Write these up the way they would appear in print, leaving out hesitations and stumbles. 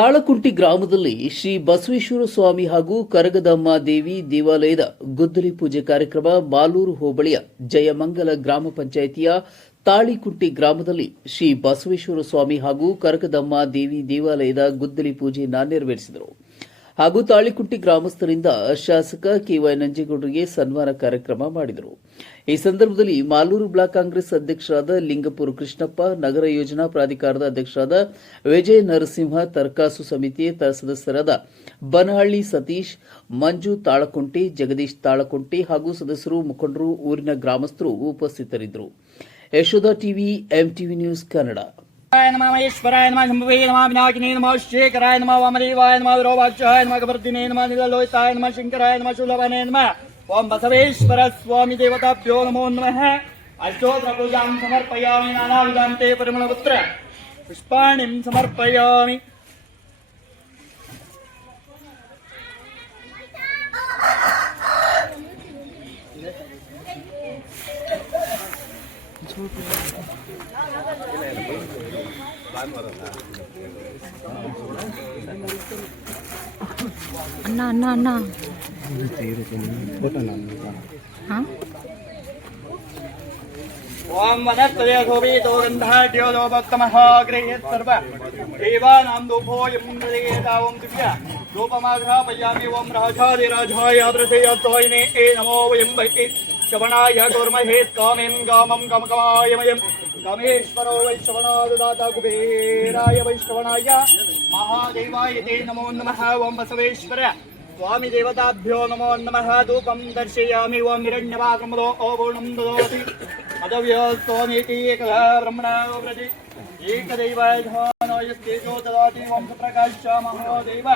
ತಾಳಕುಂಟಿ ಗ್ರಾಮದಲ್ಲಿ ಶ್ರೀ ಬಸವೇಶ್ವರ ಸ್ವಾಮಿ ಹಾಗೂ ಕರಗದಮ್ಮ ದೇವಿ ದೇವಾಲಯದ ಗುದ್ದಲಿ ಪೂಜೆ ಕಾರ್ಯಕ್ರಮ ಮಾಲೂರು ಹೋಬಳಿಯ ಜಯಮಂಗಲ ಗ್ರಾಮ ಪಂಚಾಯಿತಿಯ ತಾಳಿಕುಂಟಿ ಗ್ರಾಮದಲ್ಲಿ ಶ್ರೀ ಬಸವೇಶ್ವರ ಸ್ವಾಮಿ ಹಾಗೂ ಕರಗದಮ್ಮ ದೇವಿ ದೇವಾಲಯದ ಗುದ್ದಲಿ ಪೂಜೆಯನ್ನು ನೆರವೇರಿಸಿದರು. ಹಾಗೂ ತಾಳಿಕುಂಟಿ ಗ್ರಾಮಸ್ಥರಿಂದ ಶಾಸಕ ಕೆವೈ ನಂಜೇಗೌಡರಿಗೆ ಸನ್ಮಾನ ಕಾರ್ಯಕ್ರಮ ಮಾಡಿದರು. ಈ ಸಂದರ್ಭದಲ್ಲಿ ಮಾಲೂರು ಬ್ಲಾಕ್ ಕಾಂಗ್ರೆಸ್ ಅಧ್ಯಕ್ಷರಾದ ಲಿಂಗಪುರ ಕೃಷ್ಣಪ್ಪ, ನಗರ ಯೋಜನಾ ಪ್ರಾಧಿಕಾರದ ಅಧ್ಯಕ್ಷರಾದ ವಿಜಯ ನರಸಿಂಹ, ತರಕಾಸು ಸಮಿತಿ ಸದಸ್ಯರಾದ ಬನಹಳ್ಳಿ ಸತೀಶ್, ಮಂಜು ತಾಳಕುಂಟಿ, ಜಗದೀಶ್ ತಾಳಕುಂಟಿ ಹಾಗೂ ಸದಸ್ಯರು, ಮುಖಂಡರು, ಊರಿನ ಗ್ರಾಮಸ್ಥರು ಉಪಸ್ಥಿತರಿದ್ದರು. Yashoda TV, MTV news Kannada. नमः ईश्वराय नमः शंभवे नमः विनायकिने नमः शेखराय नमः वामदेवाय नमः विरोपाक्षाय नमः गवर्धिने नमः नीललोहिताय नमः शंकराय नमः शूलभने नमः ओम बसवेश्वर स्वामी देवताभ्यो नमो नमः. अष्टोत्तर पूजां समर्पयामि. नानाविधान्ते परिमलपुत्र पुष्पाणिं समर्पयामि. ಅಣ್ಣ ಅಣ್ಣ ಅಣ್ಣ ओम वनत्रयशोभितो गन्धाढ्योदो भक्तमः गृह्यत् सर्व देवानां धूपोऽयं गृह्येता. ओम दिव्य धूपमाघ्रापयामि. ओम राजाधिराजाय प्रथयत्वयिने नमो वयं वै श्रवणाय कुर्महे कामें कामं कमकमायमयं कामेश्वरो वैश्रवणादाता कुबेराय वैश्रवणाय महादेवाय ते नमो नमः. ओम बसवेश्वर स्वामी देवताभ्यो नमो नमः. धूपं दर्शयामि. ओम हिरण्यवाक्रमदो पूर्णं ददोति मदव्योस्त्वमेति एकः ब्रह्मणा व्रति एकदैवाय ध्यानायस्तेजो ददाति. वंशप्रकाश्च महादेव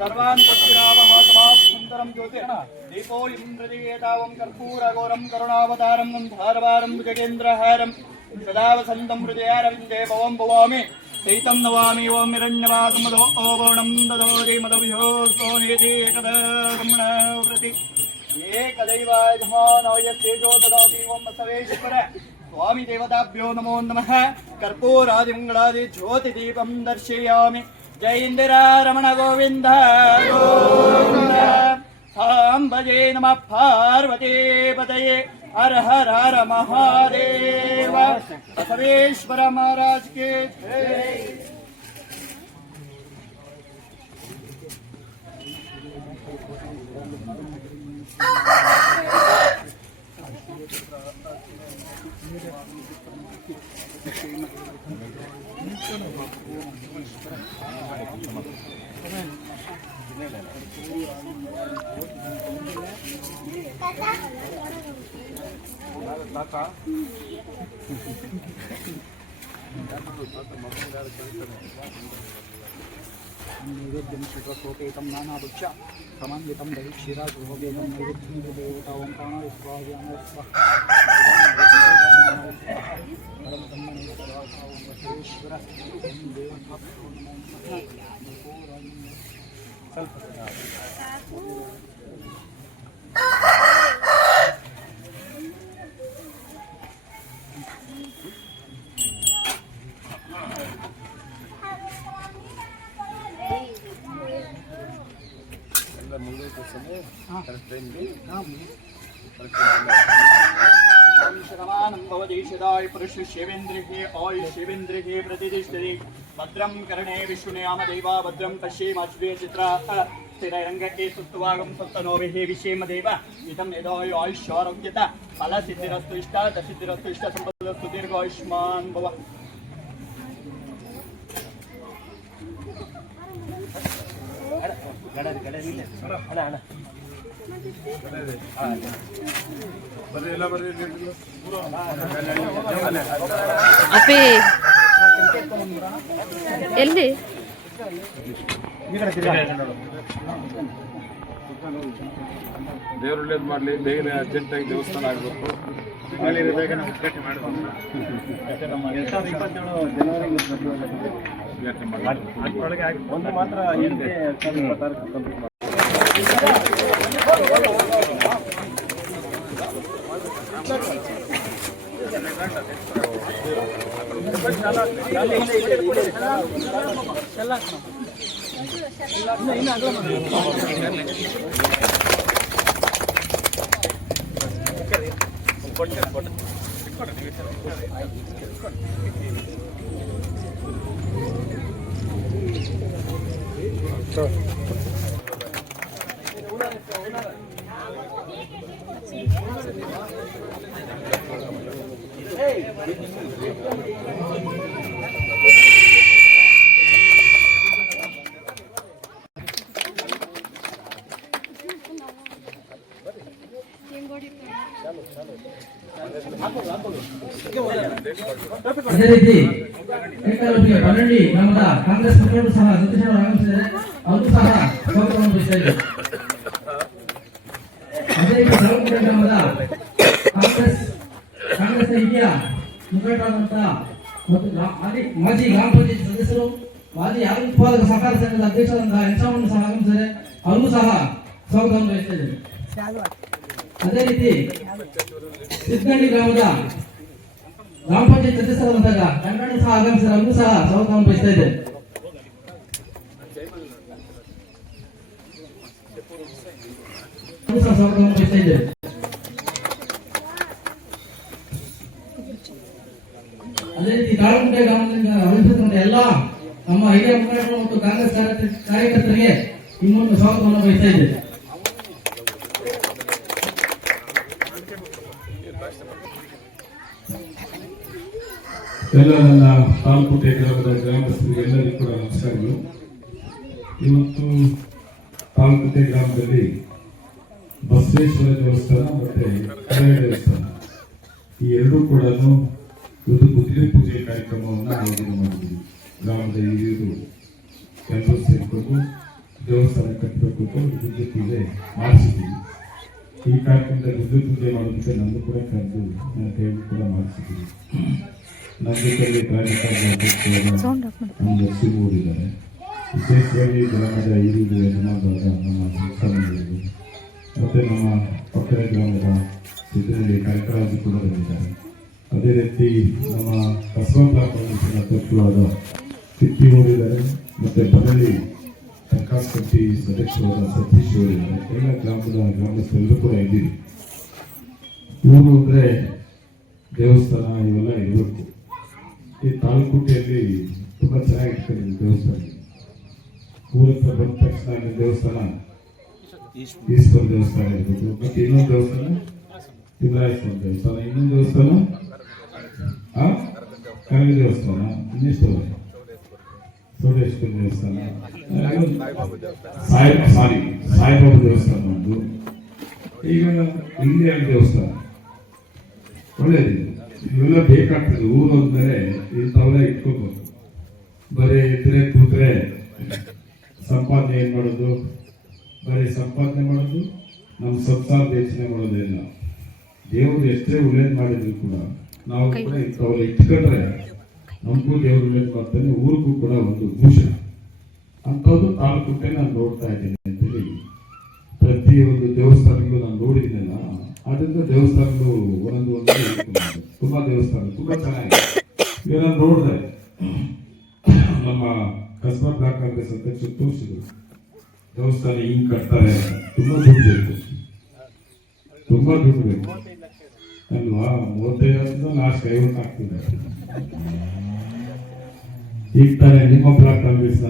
सर्वान् पश्चिरावः तमाः सुन्दरं ज्योतिः दीपो इन्द्रदीयता. ओं कर्पूरघोरं करुणावतारं धारवारं भुजगेन्द्रहारं सदा वसन्तं हृदयारविन्दे भवं भवामि सहितं नवामि. ओं हिरण्यवागमदो पूर्णं ददोति मदव्योस्त्वमेति एकदा ब्रह्मणा व्रति एकदैवाय ध्यानायस्तेजो ददाति. ओं बसवेश्वर स्वामी देवताभ्यो नमो नमः. कर्पूरादिमङ्गलादि ज्योतिदीपं दर्शयामि. जय इंदिरा रमण गोविंद गोविंद. सांबजे नमः पार्वती पतये हर हर हर महादेव. बसवेश्वर महाराज के जय. नैवेद्यं शुभसोपेतं नानाभुक्ष समन्वितं दहि क्षीरागृहोपेतं नैवेद्यं देवता ओं प्राणाय स्वाहाय स्वाहा परम ब्रह्मणे स्वाहा. ओं बसवेश्वर देवताभ्यो नमो नमः. शतमानं भवति शताय पुरुषः शिवेन्द्रिये आयुः शिवेन्द्रिये प्रतिष्ठति. भद्रं कर्णे विष्णुयाम देवा भद्रं पश्येमाश्वे चित्रा स्थिररङ्गे सुत्वागं सप्तनोभिः विषेम देव इदं यदायु आयुष्यारोग्यता फलसिद्धिरस्तु इष्टार्थसिद्धिरस्तु इष्टसम्पदस्तु दीर्घायुष्मान् भव. ಅಪ್ಪಿ ಎಲ್ಲಿ ದೇವರು ಒಳ್ಳೇದು ಮಾಡಲಿ. ಬೇಗನೆ ಅರ್ಜೆಂಟಾಗಿ ದೇವಸ್ಥಾನ ಆಗಬೇಕು. ಬೇಗನೆ ಉದ್ಘಾಟನೆ ಮಾಡಬೇಕು. 2027 ಜನವರಿ ಒಂದು ಮಾತ್ರ ಏನಿದೆ 2026 चला ಅದೇ ರೀತಿ ಏಕರೂಪಿಗೆ ಪನ್ನಳ್ಳಿ ಗ್ರಾಮದ ಕಾಂಗ್ರೆಸ್ ಮುಖಂಡರು ಸಹ ಸತೀಶ್ ಆಗಮಿಸಿದ್ದಾರೆ. ಅವರು ಸಹ ಸ್ವಾಗತವನ್ನು ಬಯಸಿದ್ದಾರೆ. ಅದೇ ರೀತಿ ಸಾಲುಕೋಟೆ ಗ್ರಾಮದ ಕಾಂಗ್ರೆಸ್ನ ಹಿರಿಯ ಮುಖಂಡರಾದಂತಹ ಮತ್ತು ಮಾಜಿ ಗ್ರಾಮ ಪಂಚಾಯತ್ ಸದಸ್ಯರು, ಮಾಜಿ ಹಾಲು ಉತ್ಪಾದಕ ಸಹಕಾರ ಸಂಘದ ಅಧ್ಯಕ್ಷರಾದಂತಹ ಹೆಂಚವನ್ನು ಸಹ ಆಗಮಿಸಿದ್ದಾರೆ. ಅವರು ಸಹ ಸ್ವಾಗತವನ್ನು ಬಯಸಿದ್ದಾರೆ. ಅದೇ ರೀತಿ ಸಿದ್ಧಗಂಡಿ ಗ್ರಾಮದ ಗ್ರಾಮ ಪಂಚಾಯತ್ ಸದಸ್ಯರಾದಂತಹ ಕನ್ನಡ ಸಹ ಆಗಮಿಸಿದ್ದಾರೆ. ಅವರು ಸಹ ಸ್ವಾಗತವನ್ನು ಬಯಸ್ತಾ ಇದ್ದಾರೆ. ಸ್ವಾಗತವನ್ನು ಬಯಸ್ತಾ ಇದ್ದಾರೆ. ಅದೇ ರೀತಿ ತಾಳಗುಂಟೆ ಗ್ರಾಮದಿಂದ ಆಗಮಿಸಿದಂತ ಎಲ್ಲ ನಮ್ಮ ಹಿರಿಯ ಮುಖಂಡರು ಮತ್ತು ಕಾಂಗ್ರೆಸ್ ಕಾರ್ಯಕರ್ತರಿಗೆ ಇನ್ನೊಂದು ಸ್ವಾಗತವನ್ನು ಬಯಸ್ತಾ ಇದ್ದೇವೆ. ಎಲ್ಲ ನನ್ನ ತಾಲೂಕುಟೆ ಗ್ರಾಮದ ಗ್ರಾಮಸ್ಥರಿಗೆಲ್ಲರಿಗೂ ಕೂಡ ನಮಸ್ಕಾರಗಳು. ಇವತ್ತು ತಾಲೂಕುಟೆ ಗ್ರಾಮದಲ್ಲಿ ಬಸವೇಶ್ವರ ದೇವಸ್ಥಾನ ಮತ್ತೆ ಕರಗ ದೇವಸ್ಥಾನ ಈ ಎರಡೂ ಕೂಡ ಒಂದು ಗುದ್ಲಿ ಪೂಜೆ ಕಾರ್ಯಕ್ರಮವನ್ನು ಆಯೋಜನೆ ಮಾಡಿದ್ದೀವಿ. ಗ್ರಾಮದ ಹಿರಿಯರು ಎಲ್ಲರೂ ಸೇರಿಕೊಂಡು ದೇವಸ್ಥಾನ ಕಟ್ಟಬೇಕು ಅಂತ ಗುದ್ಲಿ ಪೂಜೆ ಮಾಡಿಸಿದ್ದೀವಿ. ಈ ಕಾರ್ಯಕ್ರಮದಲ್ಲಿ ಗುದ್ಲಿ ಪೂಜೆ ಮಾಡೋದಕ್ಕೆ ನಮ್ಮದು ಕೂಡ ಕರೆದು ನನ್ನ ಕೈಯಲ್ಲಿ ಕೂಡ ಮಾಡಿಸಿದ್ದೀವಿ. ನಮ್ಮ ಜೊತೆಯಲ್ಲಿ ನರಸಿಂಹೂರಿದ್ದಾರೆ. ವಿಶೇಷವಾಗಿ ಗ್ರಾಮದ ಹಿರಿಯರು ಯಜಮಾನರಾದ ನಮ್ಮ ಮುಖಂಡರು ಮತ್ತು ನಮ್ಮ ಪಕ್ಕದ ಗ್ರಾಮದ ಸಿದ್ದರಲ್ಲಿ ಕಾರ್ಯಕ್ರಮ ಕೂಡ ಬಂದಿದ್ದಾರೆ. ಅದೇ ರೀತಿ ನಮ್ಮ ಕಸಬಾ ಬ್ಲಾಕ್ ಅಧ್ಯಕ್ಷರಾದ ತಿಪ್ಪಿ ಅವರಿದ್ದಾರೆ ಮತ್ತು ಬದಲಿ ಸರ್ಕಾಸ್ ಕಮಿಟಿ ಸದಸ್ಯರಾದ ಸತೀಶ್ ಅವರಿದ್ದಾರೆ. ಎಲ್ಲ ಗ್ರಾಮಸ್ಥರೆಲ್ಲರೂ ಕೂಡ ಇದ್ದೀವಿ. ಊರು ಅಂದರೆ ದೇವಸ್ಥಾನ ಇವೆಲ್ಲ ಇರಬೇಕು. ಈ ತಾಲೂಕುಟ್ಟಿಯಲ್ಲಿ ತುಂಬ ಚೆನ್ನಾಗಿರ್ತಾರೆ ದೇವಸ್ಥಾನ. ಊರತ್ರ ಬಂದ ತಕ್ಷಣ ದೇವಸ್ಥಾನ ಈಶ್ವರ ದೇವಸ್ಥಾನ ಇರಬೇಕು, ಮತ್ತು ಇನ್ನೊಂದು ದೇವಸ್ಥಾನ ತಿಮ್ಮರಾಯಸ್ವಾಮಿ ದೇವಸ್ಥಾನ, ಇನ್ನೊಂದು ದೇವಸ್ಥಾನ ಕನಕ ದೇವಸ್ಥಾನ, ಇನ್ನೆಷ್ಟು ಸೋಮೇಶ್ವರ ದೇವಸ್ಥಾನ, ಸಾಯಿಬಾಬಾ ದೇವಸ್ಥಾನ ಒಂದು, ಈಗ ಇಂಡಿಯಾ ದೇವಸ್ಥಾನ ಒಳ್ಳೆಯದಿದೆ. ಇವೆಲ್ಲ ಬೇಕಾಗ್ತದೆ. ಊರು ಅಂದಮೇಲೆ ಇಂಥವೆಲ್ಲ ಇಟ್ಕೋಬೇಕು. ಬರೀ ಇದ್ರೆ ಕೂತ್ರೆ ಸಂಪಾದನೆ ಏನು ಮಾಡೋದು, ಬರೀ ಸಂಪಾದನೆ ಮಾಡೋದು, ನಮ್ಮ ಸಂಸಾರ ಯೋಚನೆ ಮಾಡೋದಿಲ್ಲ. ದೇವರು ಎಷ್ಟೇ ಒಳ್ಳೇದು ಮಾಡಿದ್ರು ಕೂಡ ನಾವು ಕೂಡ ಇಂಥವೆಲ್ಲ ಇಟ್ಕೊಂಡ್ರೆ ನಮಗೂ ದೇವರು ಒಳ್ಳೇದು ಮಾಡ್ತಾನೆ, ಊರಿಗೂ ಕೂಡ ಒಂದು ಭೂಷಣ ಅಂಥದ್ದು ತಾಲೂಕುಟ್ಟೆ ನಾನು ನೋಡ್ತಾ ಇದ್ದೀನಿ ಅಂತೇಳಿ. ಪ್ರತಿಯೊಂದು ದೇವಸ್ಥಾನಗಳು ನಾನು ನೋಡಿದ್ದೀನಲ್ಲ, ಅದರಿಂದ ದೇವಸ್ಥಾನಗಳು ಒಂದೊಂದು ತುಂಬಾ ದೇವಸ್ಥಾನ ತುಂಬಾ ಚೆನ್ನಾಗಿದೆ. ಈಗ ನಾನು ನೋಡಿದೆ ನಮ್ಮ ಕಸಬಾ ಬ್ಲಾಕ್ ಕಾಂಗ್ರೆಸ್ ಅಧ್ಯಕ್ಷರು ತೋರಿಸಿದ್ರು ದೇವಸ್ಥಾನ ಹಿಂಗ್ ಕಟ್ತಾರೆ, ತುಂಬಾ ದುಡ್ಡು ಬೇಕು, ತುಂಬಾ ದುಡ್ಡು ಬೇಕು ಅಲ್ವಾ. 35 ಲಾಸ್ಟ್ 50 ಆಗ್ತಿದೆ. ಈಗ ತಾನೇ ನಿಮ್ಮ ಬ್ಲಾಕ್ ಕಾಂಗ್ರೆಸ್